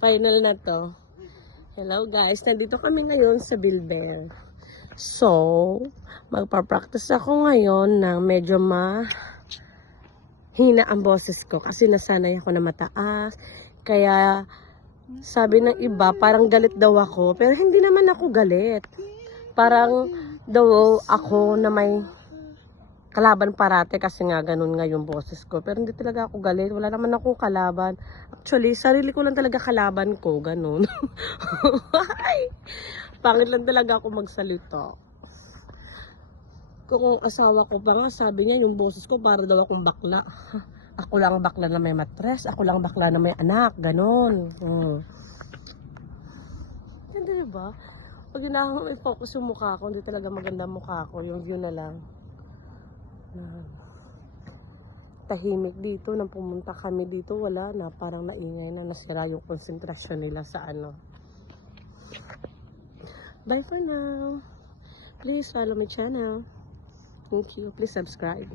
Final na to. Hello guys, nandito kami ngayon sa Bilber. So, magpa-practice ako ngayon ng medyo hina ang boses ko kasi nasanay ako na mataas. Kaya, sabi ng iba, parang galit daw ako. Pero hindi naman ako galit. Parang daw ako na may kalaban parate kasi nga ganun nga yung boses ko. Pero hindi talaga ako galit. Wala naman akong kalaban. Actually, sarili ko lang talaga kalaban ko. Ganun. Pangit lang talaga ako magsalita. Kung ang asawa ko pa nga, sabi niya yung boses ko para daw akong bakla. Ako lang bakla na may matres. Ako lang bakla na may anak. Ganun. Hindi ba? Pag may focus yung mukha ko, hindi talaga maganda mukha ko. Yung view na lang. Tahimik dito. Nang pumunta kami dito, wala na. Parang naingay na, nasira yung konsentrasyon nila sa ano. Bye for now. Please follow my channel. Thank you. Please subscribe.